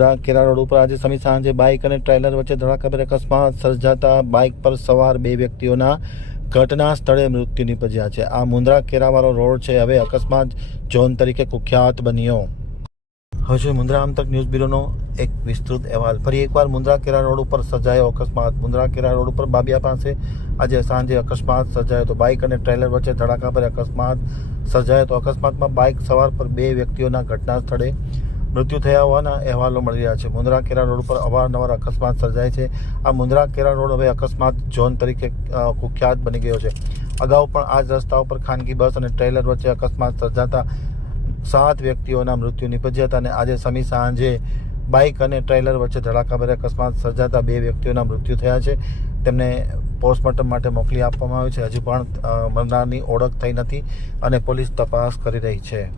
મુંદ્રા કેરા road ઉપર આજે સમી સાંજે બાઇક અને ટ્રેલર વચ્ચે ધડાકાભેર અકસ્માત સર્જાતા બાઇક પર સવાર બે વ્યક્તિઓના ઘટના સ્થળે મૃત્યુ નિપજ્યા છે। આ મુંદ્રા કેરાવાળો રોડ છે હવે અકસ્માત ઝોન તરીકે કુખ્યાત બન્યો। હવે છે મુંદ્રા આમતક ન્યૂઝ બ્યુરોનો એક વિસ્તૃત અહેવાલ। ફરી એકવાર મુંદ્રા કેરા રોડ ઉપર સર્જાયો અકસ્માત। મુંદ્રા કેરા રોડ ઉપર બાબિયા પાસે આજે સાંજે અકસ્માત સર્જાયો તો બાઇક અને ટ્રેલર વચ્ચે ધડાકાભેર અકસ્માત સર્જાયો તો અકસ્માતમાં બાઇક સવાર પર બે વ્યક્તિઓના ઘટના સ્થળે મૃત્યુ થયા હોવાના અહેવાલો મળી રહ્યા છે। મુંદ્રા કેરા રોડ પર અવારનવાર અકસ્માત સર્જાય છે। આ મુંદ્રા કેરા રોડ હવે અકસ્માત ઝોન તરીકે કુખ્યાત બની ગયો છે। અગાઉ પણ આ જ રસ્તા ઉપર ખાનગી બસ અને ટ્રેલર વચ્ચે અકસ્માત સર્જાતા 7 વ્યક્તિઓના મૃત્યુ નિપજ્યા હતા અને આજે સમી સાંજે બાઇક અને ટ્રેલર વચ્ચે ધડાકાભેર અકસ્માત સર્જાતા 2 વ્યક્તિઓના મૃત્યુ થયા છે। તેમને પોસ્ટમોર્ટમ માટે મોકલી આપવામાં આવ્યું છે। હજુ પણ મરનારની ઓળખ થઈ નથી અને પોલીસ તપાસ કરી રહી છે।